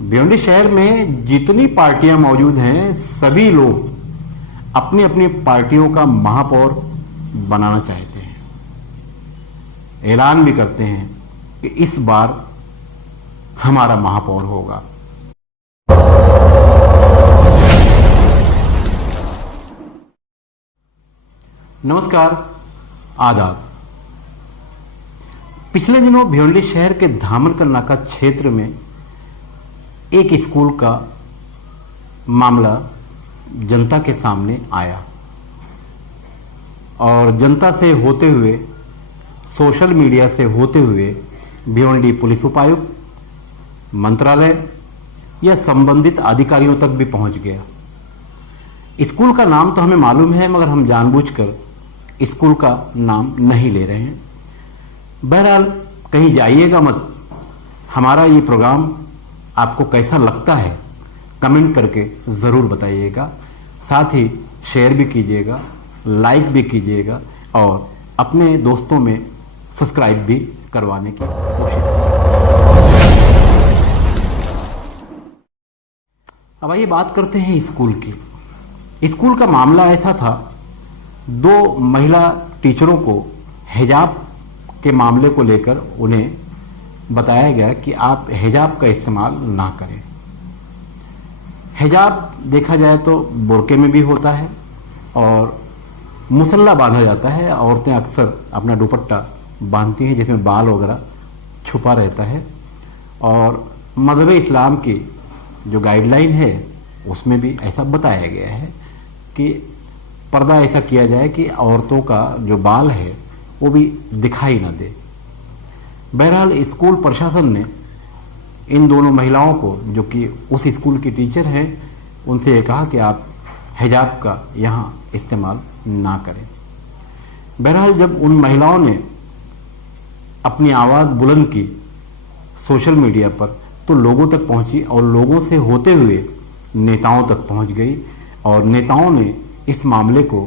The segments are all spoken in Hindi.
भिवंडी शहर में जितनी पार्टियां मौजूद हैं सभी लोग अपनी अपनी पार्टियों का महापौर बनाना चाहते हैं। ऐलान भी करते हैं कि इस बार हमारा महापौर होगा। नमस्कार, आदाब। पिछले दिनों भिवंडी शहर के धामनकर नाका क्षेत्र में एक स्कूल का मामला जनता के सामने आया और जनता से होते हुए, सोशल मीडिया से होते हुए भिवंडी पुलिस उपायुक्त, मंत्रालय या संबंधित अधिकारियों तक भी पहुंच गया। स्कूल का नाम तो हमें मालूम है, मगर हम जानबूझकर स्कूल का नाम नहीं ले रहे हैं। बहरहाल कहीं जाइएगा मत। हमारा ये प्रोग्राम आपको कैसा लगता है कमेंट करके ज़रूर बताइएगा। साथ ही शेयर भी कीजिएगा, लाइक भी कीजिएगा और अपने दोस्तों में सब्सक्राइब भी करवाने की कोशिश करिए। अब आइए बात करते हैं स्कूल की। स्कूल का मामला ऐसा था, 2 महिला टीचरों को हिजाब के मामले को लेकर उन्हें बताया गया कि आप हिजाब का इस्तेमाल ना करें। हिजाब देखा जाए तो बुर्के में भी होता है और मुसल्ला बांधा जाता है। औरतें अक्सर अपना दुपट्टा बांधती हैं जिसमें बाल वगैरह छुपा रहता है। और मज़हब इस्लाम की जो गाइडलाइन है उसमें भी ऐसा बताया गया है कि पर्दा ऐसा किया जाए कि औरतों का जो बाल है वो भी दिखाई न दे। बहरहाल स्कूल प्रशासन ने इन दोनों महिलाओं को, जो कि उस स्कूल की टीचर हैं, उनसे ये कहा कि आप हिजाब का यहाँ इस्तेमाल ना करें। बहरहाल जब उन महिलाओं ने अपनी आवाज़ बुलंद की सोशल मीडिया पर तो लोगों तक पहुंची और लोगों से होते हुए नेताओं तक पहुंच गई और नेताओं ने इस मामले को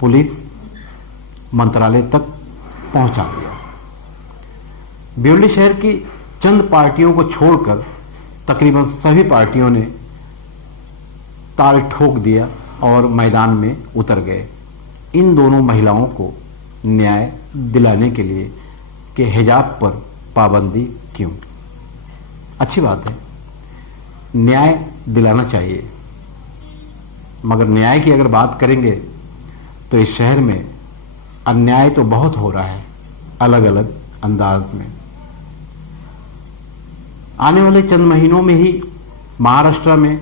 पुलिस मंत्रालय तक पहुंचा दिया। भिवंडी शहर की चंद पार्टियों को छोड़कर तकरीबन सभी पार्टियों ने ताल ठोक दिया और मैदान में उतर गए इन दोनों महिलाओं को न्याय दिलाने के लिए कि हिजाब पर पाबंदी क्यों। अच्छी बात है, न्याय दिलाना चाहिए, मगर न्याय की अगर बात करेंगे तो इस शहर में अन्याय तो बहुत हो रहा है, अलग अलग अंदाज में। आने वाले चंद महीनों में ही महाराष्ट्र में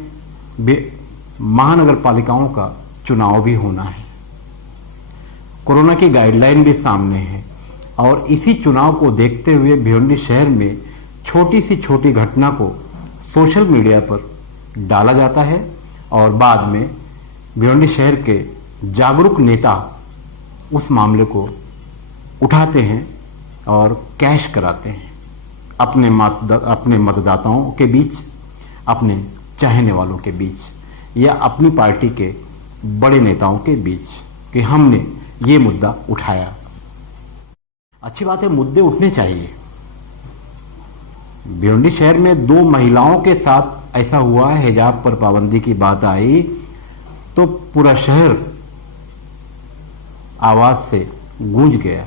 महानगर पालिकाओं का चुनाव भी होना है। कोरोना की गाइडलाइन भी सामने है और इसी चुनाव को देखते हुए भिवंडी शहर में छोटी सी छोटी घटना को सोशल मीडिया पर डाला जाता है और बाद में भिवंडी शहर के जागरूक नेता उस मामले को उठाते हैं और कैश कराते हैं अपने मतदाताओं के बीच, अपने चाहने वालों के बीच या अपनी पार्टी के बड़े नेताओं के बीच कि हमने ये मुद्दा उठाया। अच्छी बात है, मुद्दे उठने चाहिए। भिवंडी शहर में 2 महिलाओं के साथ ऐसा हुआ, हिजाब पर पाबंदी की बात आई तो पूरा शहर आवाज से गूंज गया।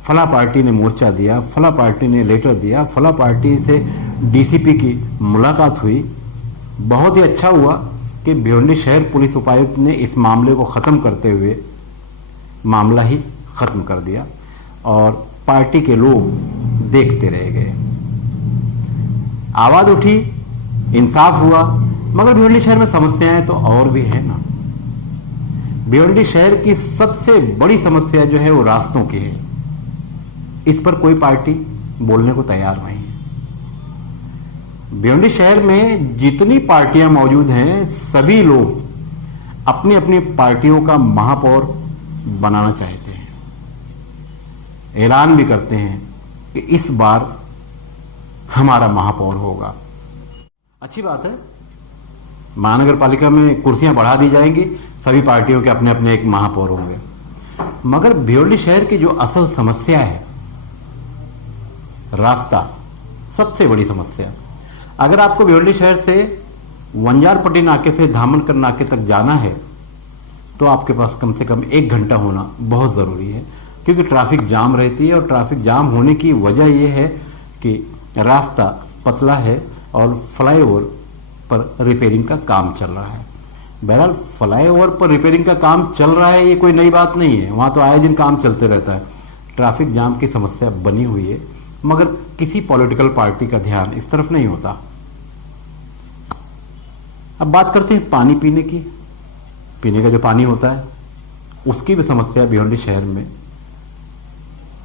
फला पार्टी ने मोर्चा दिया, फला पार्टी ने लेटर दिया, फला पार्टी से डीसीपी की मुलाकात हुई। बहुत ही अच्छा हुआ कि भिवंडी शहर पुलिस उपायुक्त ने इस मामले को ख़त्म करते हुए मामला ही ख़त्म कर दिया और पार्टी के लोग देखते रह गए। आवाज़ उठी, इंसाफ हुआ, मगर भिवंडी शहर में समस्याएं तो और भी है ना। भिवंडी शहर की सबसे बड़ी समस्या जो है वो रास्तों की है। इस पर कोई पार्टी बोलने को तैयार नहीं है। भिवंडी शहर में जितनी पार्टियां मौजूद हैं सभी लोग अपनी अपनी पार्टियों का महापौर बनाना चाहते हैं। ऐलान भी करते हैं कि इस बार हमारा महापौर होगा। अच्छी बात है, महानगर पालिका में कुर्सियां बढ़ा दी जाएंगी, सभी पार्टियों के अपने अपने एक महापौर होंगे। मगर भिवंडी शहर की जो असल समस्या है, रास्ता सबसे बड़ी समस्या। अगर आपको भिवंडी शहर से वंजारपट्टी नाके से धामनकर नाके तक जाना है तो आपके पास कम से कम 1 घंटा होना बहुत ज़रूरी है, क्योंकि ट्रैफिक जाम रहती है और ट्रैफिक जाम होने की वजह यह है कि रास्ता पतला है और फ्लाईओवर पर रिपेयरिंग का काम चल रहा है। बहरहाल फ्लाईओवर पर रिपेयरिंग का काम चल रहा है, ये कोई नई बात नहीं है, वहाँ तो आए दिन काम चलते रहता है। ट्रैफिक जाम की समस्या बनी हुई है, मगर किसी पॉलिटिकल पार्टी का ध्यान इस तरफ नहीं होता। अब बात करते हैं पानी पीने की। पीने का जो पानी होता है उसकी भी समस्या भिवंडी शहर में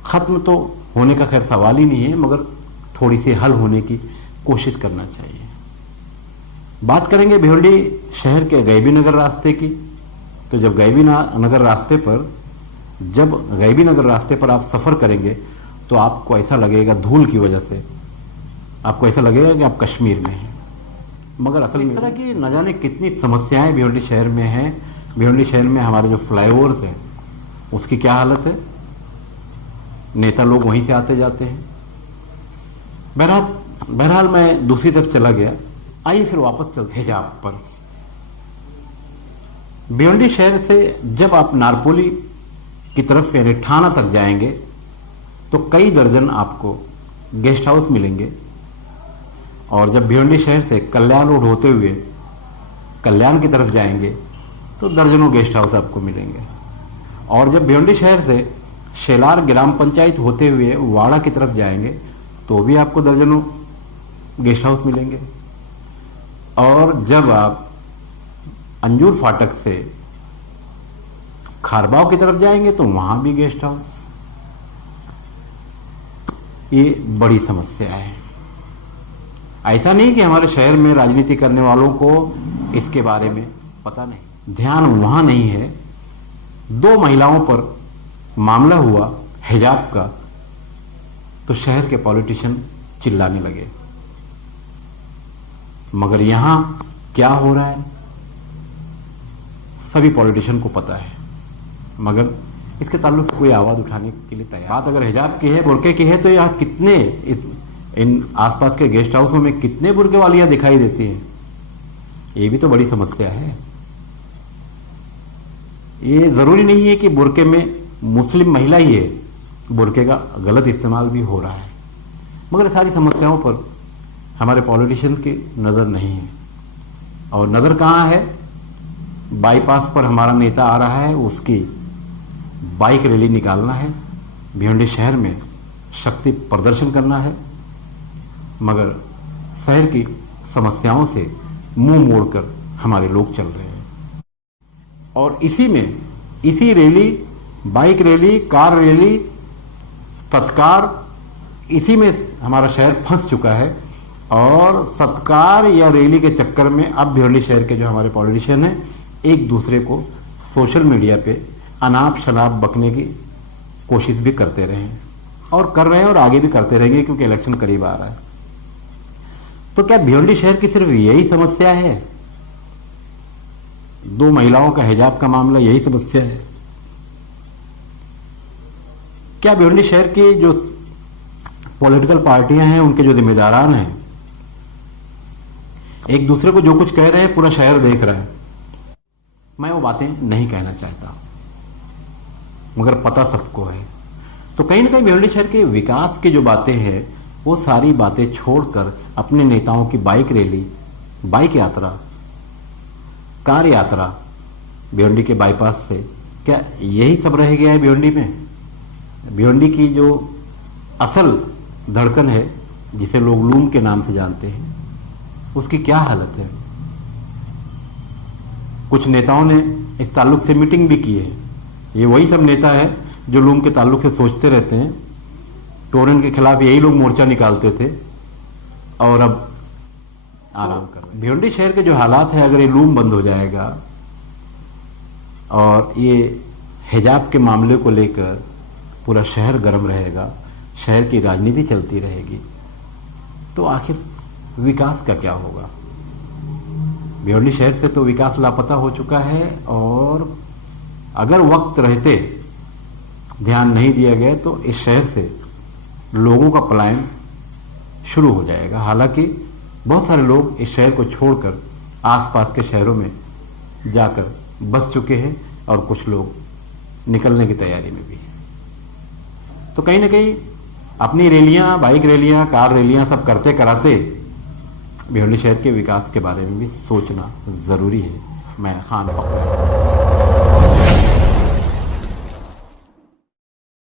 खत्म तो होने का खैर सवाल ही नहीं है, मगर थोड़ी सी हल होने की कोशिश करना चाहिए। बात करेंगे भिवंडी शहर के गैबी नगर रास्ते की। तो जब गैबी नगर रास्ते पर आप सफर करेंगे तो आपको ऐसा लगेगा, धूल की वजह से आपको ऐसा लगेगा कि आप कश्मीर में हैं, मगर असल में इस तरह की न जाने कितनी समस्याएं भिवंडी शहर में हैं। भिवंडी शहर में हमारे जो फ्लाईओवर्स हैं उसकी क्या हालत है, नेता लोग वहीं से आते जाते हैं। बहरहाल मैं दूसरी तरफ चला गया। आइए फिर वापस चलते हैं हिजाब पर। भिवंडी शहर से जब आप नारपोली की तरफ यानी ठाणा तक जाएंगे तो कई दर्जन आपको गेस्ट हाउस मिलेंगे, और जब भिवंडी शहर से कल्याण रोड होते हुए कल्याण की तरफ जाएंगे तो दर्जनों गेस्ट हाउस आपको मिलेंगे, और जब भिवंडी शहर से शेलार ग्राम पंचायत होते हुए वाड़ा की तरफ जाएंगे तो भी आपको दर्जनों गेस्ट हाउस मिलेंगे, और जब आप अंजूर फाटक से खारबाव की तरफ जाएंगे तो वहां भी गेस्ट हाउस। ये बड़ी समस्या है। ऐसा नहीं कि हमारे शहर में राजनीति करने वालों को इसके बारे में पता नहीं, ध्यान वहां नहीं है। 2 महिलाओं पर मामला हुआ हिजाब का तो शहर के पॉलिटिशियन चिल्लाने लगे, मगर यहां क्या हो रहा है सभी पॉलिटिशियन को पता है, मगर इसके ताल्लुक से कोई आवाज उठाने के लिए तैयार। बात अगर हिजाब की है, बुर्के की है, तो यहाँ कितने इन आसपास के गेस्ट हाउसों में कितने बुर्के वालियां दिखाई देती हैं, ये भी तो बड़ी समस्या है। ये जरूरी नहीं है कि बुर्के में मुस्लिम महिला ही है, बुर्के का गलत इस्तेमाल भी हो रहा है, मगर सारी समस्याओं पर हमारे पॉलिटिशियंस की नजर नहीं है। और नजर कहाँ है? बाईपास पर हमारा नेता आ रहा है, उसकी बाइक रैली निकालना है, भिवंडी शहर में शक्ति प्रदर्शन करना है, मगर शहर की समस्याओं से मुंह मोड़कर हमारे लोग चल रहे हैं। और इसी rally, bike rally, car rally, सत्कार, इसी में हमारा शहर फंस चुका है। और सत्कार या रैली के चक्कर में अब भिवंडी शहर के जो हमारे पॉलिटिशियन हैं एक दूसरे को सोशल मीडिया पे अनाप शनाप बकने की कोशिश भी करते रहे हैं, और कर रहे हैं और आगे भी करते रहेंगे, क्योंकि इलेक्शन करीब आ रहा है। तो क्या भिवंडी शहर की सिर्फ यही समस्या है? 2 महिलाओं का हिजाब का मामला यही समस्या है? क्या भिवंडी शहर की जो पॉलिटिकल पार्टियां हैं, उनके जो जिम्मेदारान हैं, एक दूसरे को जो कुछ कह रहे हैं पूरा शहर देख रहा है? मैं वो बातें नहीं कहना चाहता, मगर पता सबको है। तो कहीं ना कहीं भिवंडी शहर के विकास की जो बातें हैं वो सारी बातें छोड़कर अपने नेताओं की बाइक रैली, बाइक यात्रा, कार यात्रा भिवंडी के बाईपास से, क्या यही सब रह गया है भिवंडी में? भिवंडी की जो असल धड़कन है, जिसे लोग लूम के नाम से जानते हैं, उसकी क्या हालत है? कुछ नेताओं ने इस ताल्लुक से मीटिंग भी की है। ये वही सब नेता है जो लूम के ताल्लुक से सोचते रहते हैं। टोरन के खिलाफ यही लोग मोर्चा निकालते थे और अब आराम कर रहे हैं। भिवंडी शहर के जो हालात है, अगर ये लूम बंद हो जाएगा और ये हिजाब के मामले को लेकर पूरा शहर गर्म रहेगा, शहर की राजनीति चलती रहेगी, तो आखिर विकास का क्या होगा? भिवंडी शहर से तो विकास लापता हो चुका है, और अगर वक्त रहते ध्यान नहीं दिया गया तो इस शहर से लोगों का पलायन शुरू हो जाएगा। हालांकि बहुत सारे लोग इस शहर को छोड़कर आसपास के शहरों में जाकर बस चुके हैं और कुछ लोग निकलने की तैयारी में भी हैं। तो कहीं ना कहीं अपनी रैलियां, बाइक रैलियां, कार रैलियां सब करते कराते भिवंडी शहर के विकास के बारे में भी सोचना जरूरी है। मैं खान फखर।